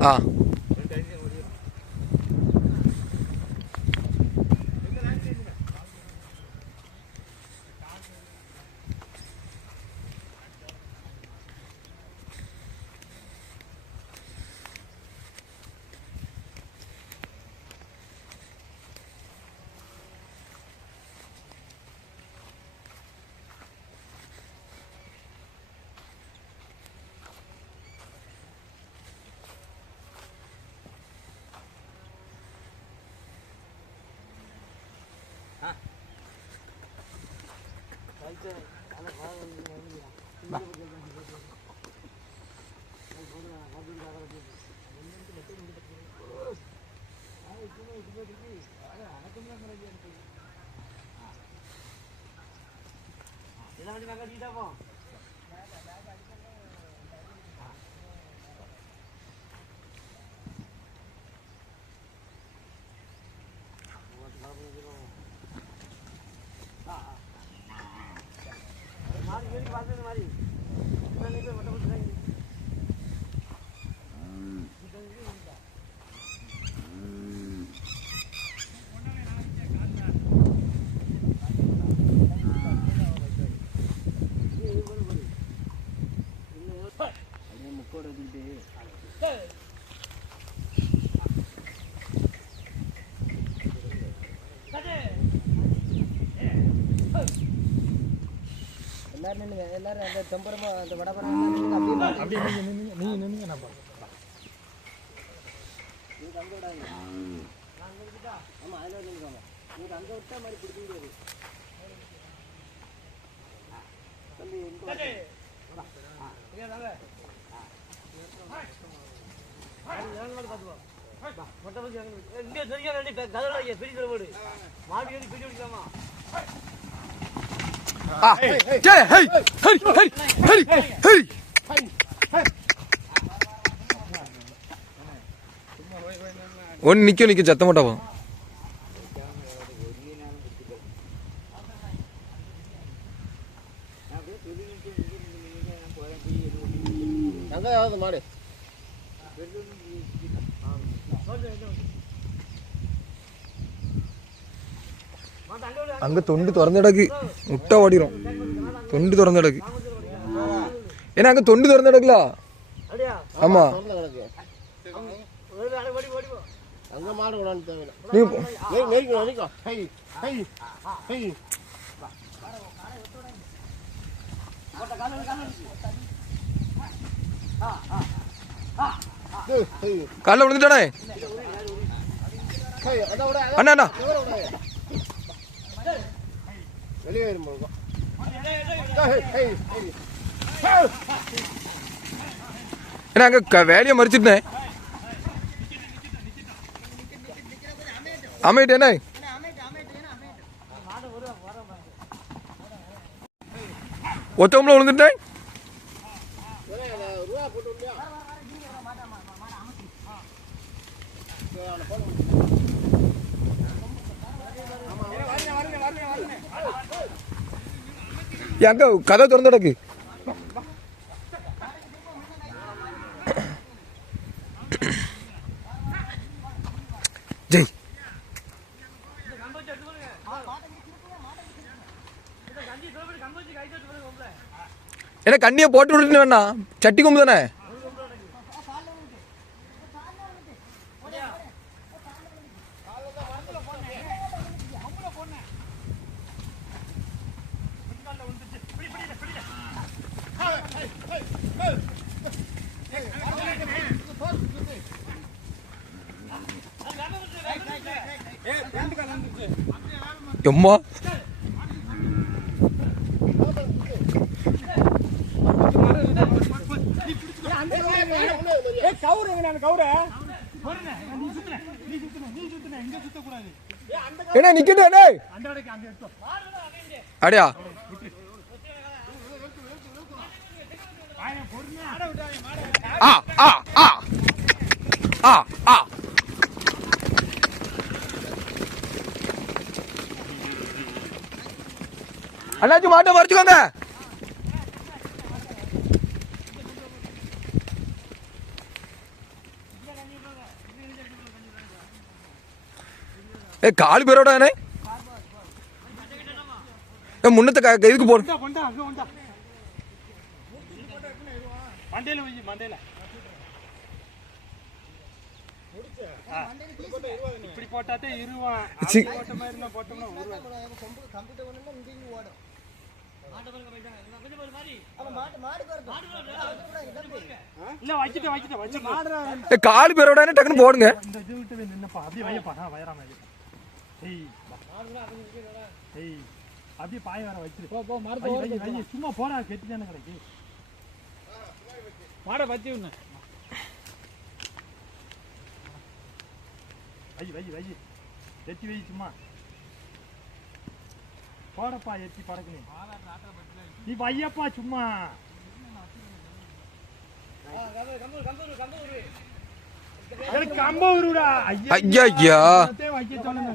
ஆ எல்லாரும் அந்த தெம்பரமா அந்த வடபரம் அப்படியே நீங்க நின்னுங்க நான் நீங்க அங்க விடாதீங்க நான் அங்க விட்டா ஆமா அதுல நின்னுங்க நீங்க அங்க விட்டா மாதிரி பிடிக்க முடியாது தம்பி இங்க வா இங்க வாங்க நான் வந்து பாத்துவா வா மொட்டை பத்தி இங்க தெரியா ரெண்டு கதல பெரிய கதல போடு மாடி ஏறி பிடி அடிக்கலாமா ஒன்னு நிக்க சத்த மாட்டாவும் மாடு அங்க தொண்டு திறந்து கிடக்கு முட்டை ஓடிரும் தொண்டு திறந்து கிடக்கு ஏன்னா அங்க தொண்டு திறந்து கிடக்குல ஆமா அங்க மாடு விடான்னு காலைல விழுந்துட்டானே அண்ணா அண்ணா வெளியே ஏன்னா அங்க வேலையை மறிச்சிட்டேன் அமைட்டேனே ஒத்தவங்கள விழுந்துட்டேன் அங்க கதை திறந்து கிடக்கு ஜெய் என்ன கண்ணியை போட்டு விட்டுட்டு வேணா சட்டி கொம்பு தானே எம்மா என்ன நிக்கிட்டு அடியா ஆ ஆ ஆ ஆ ஆ அண்ணாச்சி மாட்டை மறைச்சுக்கோங்க ஏ காலு பேரோடானே ஏ முன்னத்தை இதுக்கு போடு. இப்படி போட்டாத்தே இருவான். சி. போட்ட மாதிரி இருந்தா போட்டோம்னா இல்ல வச்சுட்டேன். ஏ காலு பேரோடானே டக்குன்னு போடுங்க. இந்த இது விட்டு நின்னப்பா அப்படியே வையப்பா. வயராம ஏய் ஏய் அப்படியே பாய வர வச்சிரு. போ வை சும்மா போடா கெட்டி தானே கிடைக்கு. மாட பத்தி உன்ன வை எத்தி வை சும்மா போடப்பா எத்தி பறக்கு நீ வையப்பா சும்மா. எனக்கு கம்ப வருடா. ஐயா ஐயா வைக்க சொன்னேன்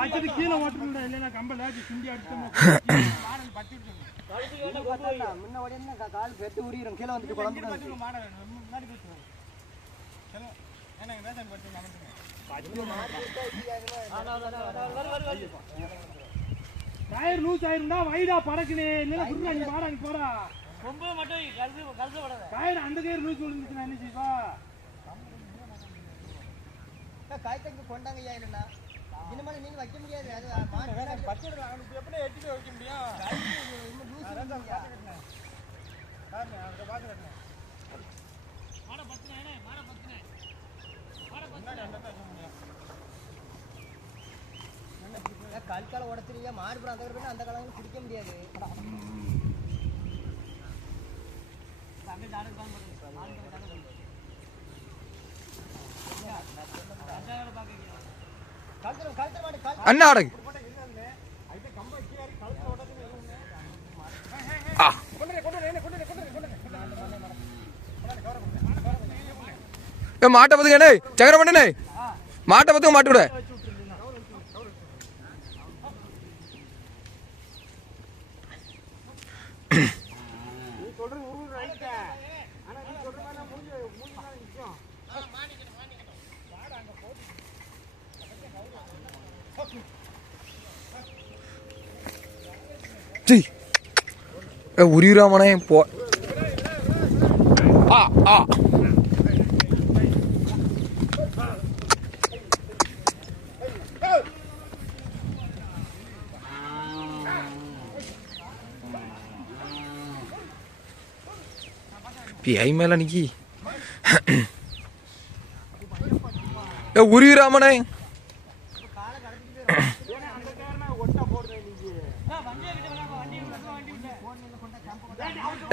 வச்சது கீழே ஓட்டுறா. இல்லைன்னா கம்ப லேச்சு சிந்தி அடிச்சோம். டயர் லூஸ் ஆயிருந்தா வைடா பறக்குனே. இல்லைன்னா புரியா நீ வாடா நீ போடா. டயர் அந்த கயிறு லூஸ் விழுந்துச்சுன்னா என்ன செய்வா? கொண்டாங்க இனிமேல் நீங்க வைக்க முடியாது. அது எப்படி எட்டி வைக்க முடியும்? கல்கால உடச்சிருக்கா மாடுபுறம் அந்த அந்த காலம் பிடிக்க முடியாது. அண்ணா அடகு மாட்டை பத்துக்கண்ணே சக்கர பண்ணே மாட்டை பத்துக்க மாட்டு விட. உரிராமனே போ. பிஐ மேல நிக்கி உரிராமனே.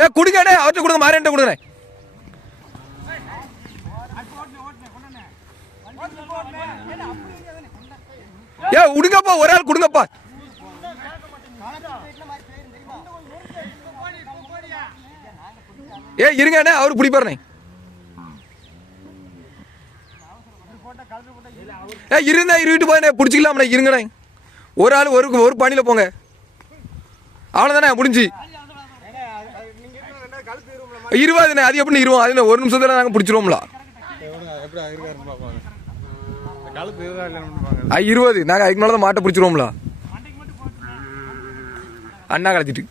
ஏ குடுங்கண்ணே அவற்றை கொடுங்க மாறிட்ட கொடுங்க. ஏ உடுங்கப்பா ஒரு ஆள் கொடுங்கப்பா. ஏ இருங்கண்ணே அவரு பிடிப்பாருண்ணே. ஏ இருந்தா இருட்டு போய் பிடிச்சிக்கலாம்ண்ணே. இருங்கண்ணே ஒரு ஆள் ஒரு பணியில போங்க. அவ்வளோதானே முடிஞ்சு 20. அது எப்படி இருவோம்? அது ஒரு நிமிஷத்துல நாங்கள் பிடிச்சிருவோம்ல. 20 நாங்கள் அதுக்கு மேலே தான் மாட்டை பிடிச்சிருவோம்ல. அண்ணா கழிச்சிட்டு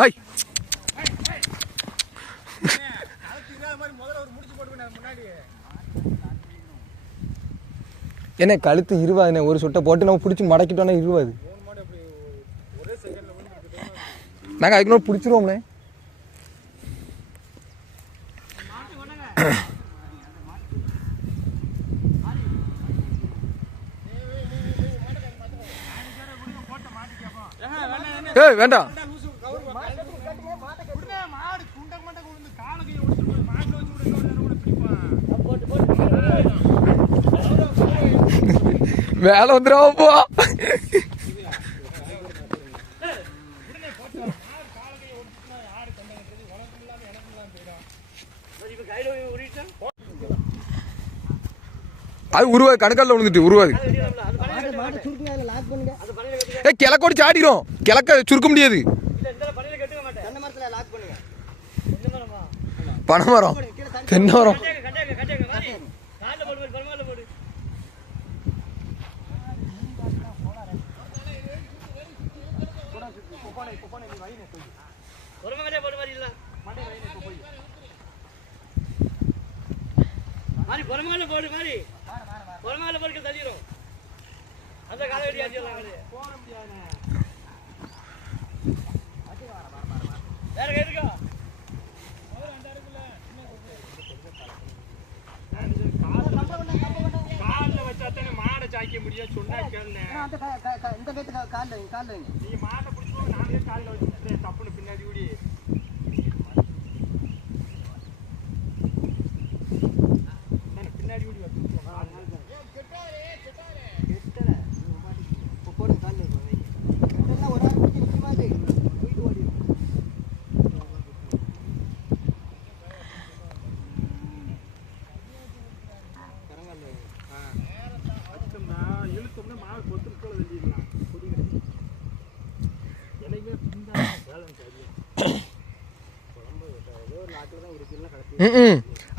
ஹாய் என்ன கழுத்து 20 ஒரு சொட்டை போட்டு நம்ம பிடிச்சி மடக்கிட்டோன்னா 20. நாங்கள் அதுக்கு மேலே பிடிச்சிருவோம்ண்ணே. ஏய் வேண்டாம். வேலை வந்துடும் போ. அது உருவாது, கணக்கால விழுந்துட்டு உருவாது. மாட்டை சுருக்குங்க, அதில் லாக் பண்ணுங்க. கிழக்கோடு சாடிடும், கிழக்க சுருக்க முடியாது. தென்னை மரத்தில் லாக் பண்ணுங்க. பனை மரம், தென்னை மரம். பொறுமையில போடு மாதிரி பொறுமையில போட்டு தள்ளிடும். அந்த கால வெடி ஆச்சு வேற இருக்கா காலில் வச்சாத்தானே மாடை சாய்க்க முடியாது. சொன்னா கேளுங்க. இந்த கைத்து காலில் வைங்க. நீ மாட்டை பிடிச்சோம், நானே காலில் வச்சுட்டேன் தப்புன்னு பின்னாடி ஓடி. பின்னாடி ஓடி வச்சு போடுங்க, காலில் வைங்க. கெட்டெல்லாம் ஒரு ஆள் பிடிச்சி நிற்குமாது போயிட்டு ஓடிடும். இழுத்தோம்னா மாவு கொத்து கீழே தள்ளிடலாம். குடிக்கிறது எனக்குமே பின்தான் பேலன்ஸ் ஆகிடும். ஏதோ ஒரு நாட்டில் தான் இருக்குன்னா கடைசி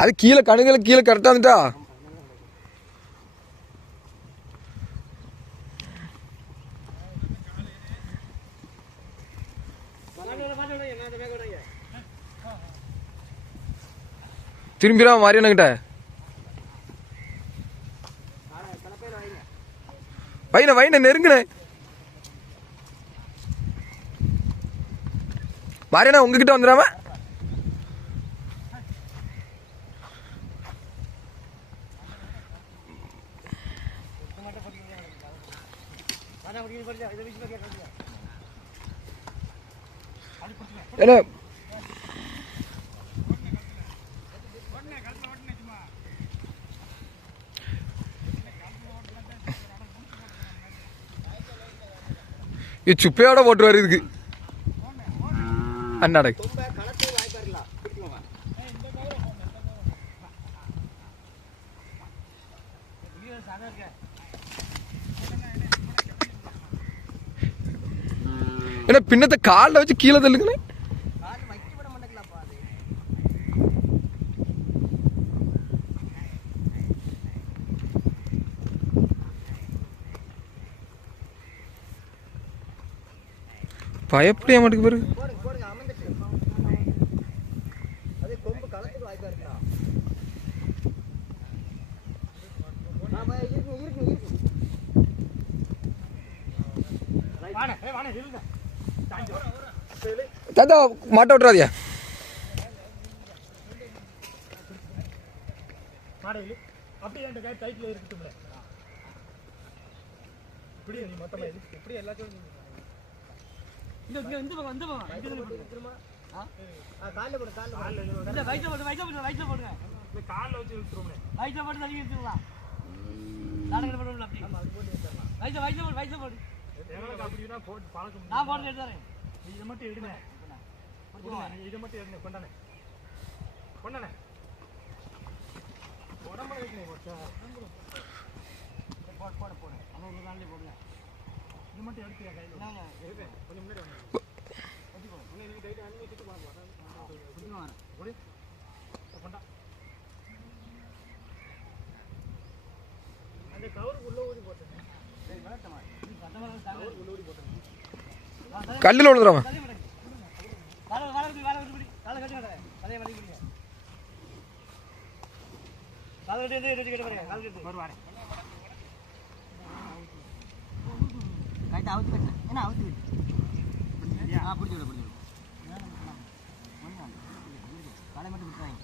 அது கீழே கணுகளை கீழே கரெக்டாக வந்துட்டா. திரும்பிடா மாரியண்ணங்கிட்ட வைன வைன நெருங்குன மாரியண்ணா உங்ககிட்ட வந்துடாம. என்ன இது சுப்பையோட போட்டுவாரு இதுக்கு அண்ணாடை. என்ன பின்னத்தை காலில் வச்சு கீழே தள்ளுங்கண்ணே. பயப்படியா மாட்டுக்கு பாரு. போடுங்க, அமர்ந்துட்டு அதே கொம்பு களத்துக்கு வாய்ப்பா இருக்கா. இருக்கு தாத்தா மாட்ட விட்டுறாதியா. அப்படியே அந்த கை டைட்ல இருக்கட்டும்ல. இப்படி நீ மொத்தமா எப்படி எல்லாத்தையும் இந்த பக்கம் காலில் போடு, காலில் இந்த வயிற்ற போடுங்க. இந்த காலில் வச்சு இழுத்துருவோம்ல. வயிற்ற போட்டு தள்ளி வச்சுக்கலாம். நாடகம் போடுவோம்ல அப்படி. வயிற்ற போடு. எனக்கு அப்படின்னா போட்டு பழக்கம். நான் போட்டு எடுத்துறேன். நீ இதை மட்டும் எடுங்க. நீ இதை மட்டும் எடுங்க. கொண்டானே உடம்புல வைக்கணும். போடு. அவங்க ஒரு நாள்லயே போடுங்க. இது மட்டும் எடுத்துக்க கையில். கொஞ்சம் முன்னாடி வாங்க. அந்த கவருக்கு உள்ள ஊதி போட்டேன். கல்லில் விழுந்துடாம. அவுத்து கட்டு. ஏன்னா அவுத்து விட்டு பிடிச்சி விட. காலை மட்டும் விட்டுறாங்க.